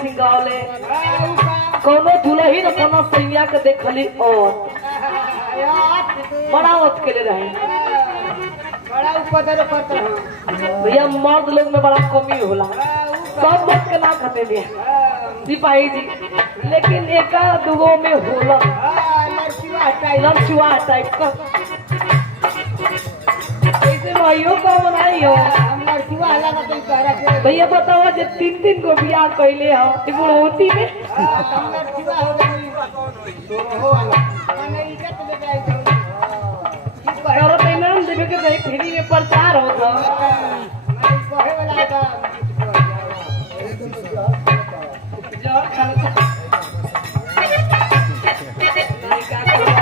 सिंगावले कोनो दुल्ही न कोनो सैया के देखली और बड़ा वक्त के ले रहे बड़ा उपदर पत्र भैया मर्द लोग में बड़ा कमी होला सब मत के ना खते दिया सिपाही जी लेकिन एक दुगो में होला लड़चुआ टाइप का ऐसे भाइयों का बनाई हो भैया बताओ जे 3 को बियाह कैले हो बुढ़ोती में नाम देवे के भाई फ्री में प्रचार होता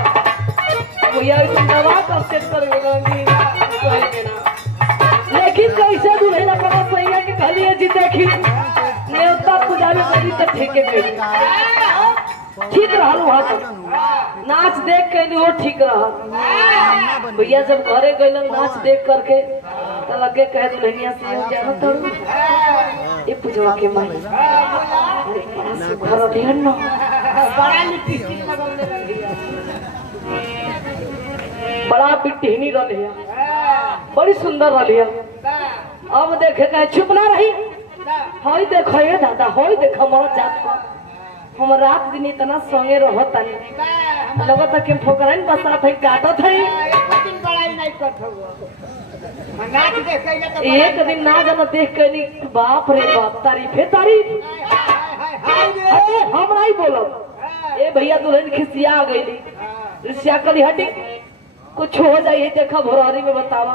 भैया दवा कब सेट करेगा लेकिन कैसे दुल्हन अपना सैया के खाली जी देखी नेवता पुजारी करी तो ठेके पे ठीक रहल वहाँ नाच देख के वो ठीक रहा भैया जब घरे गए नाच देख करके तो लगे कहे दुल्हनिया से जाना तो ये पूजवा के माई अरे बड़ा सुघर ध्यान ना बड़ा बिटिहनी रही बड़ी सुंदर रही अब देखे कहे चुप ना रही हई देखो ये दादा हई देखो मर जात को हम रात दिन इतना संगे रहता नहीं लगता कि फोकरन बसात है काटत है एक दिन ना जाना देख के नहीं बाप रे बाप तारीफ है तारीफ हम नहीं बोलो ए भैया दुल्हन खिसिया गई रिसिया कली हटी कुछ हो जाइए देखा भोरारी में बतावा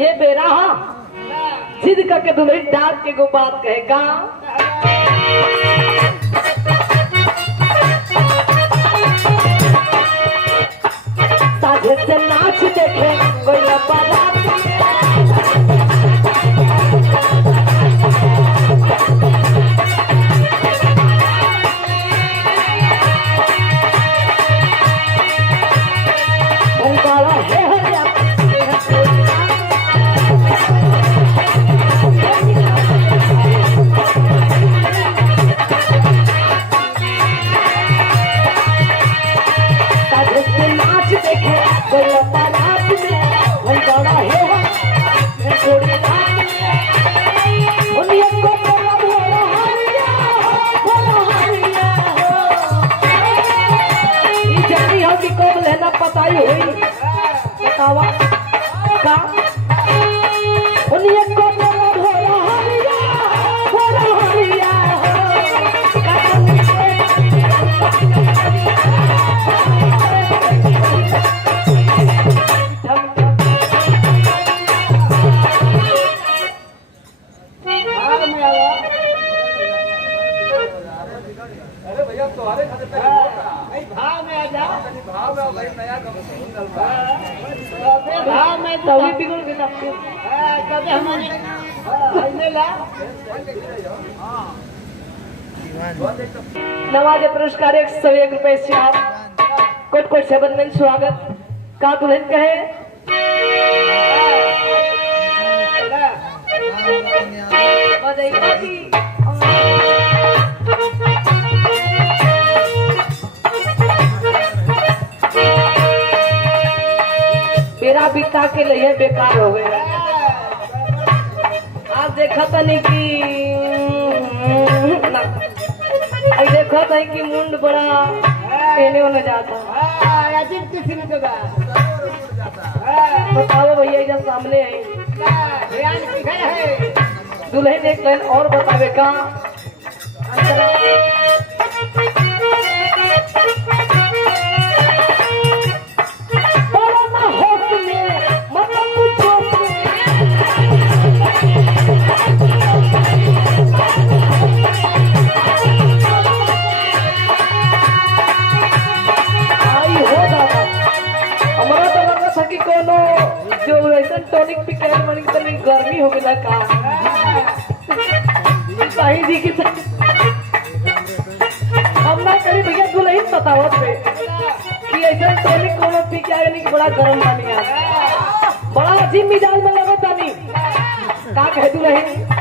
ये बेरा हाँ जिद करके दुल्हन डांट के गो बात कहेगा साझे से नाच देखे कोई पताई हुई बतावा का उन्हीं को तभी बिगड़ गए आपके कभी हमारे नवाज पुरस्कार 101 रुपए से आप कोट कोट से बंधन स्वागत का दुल्हन कहे मेरा बिता के लिए बेकार हो गया आज देखा था नहीं कि देखा था कि मुंड बड़ा पहने होने जाता बताओ भैया इधर सामने आई दुल्हन एक लाइन और बतावे का टॉनिक पी के मन की तनी गर्मी हो गया का साईं जी की हम ना करी भैया दुल्हन बताओ पे कि ऐसा टॉनिक कोनो पी के आगे नहीं कि बड़ा गर्म पानी आ बड़ा अजीब मिजाज में लगा तानी का कह दुल्हन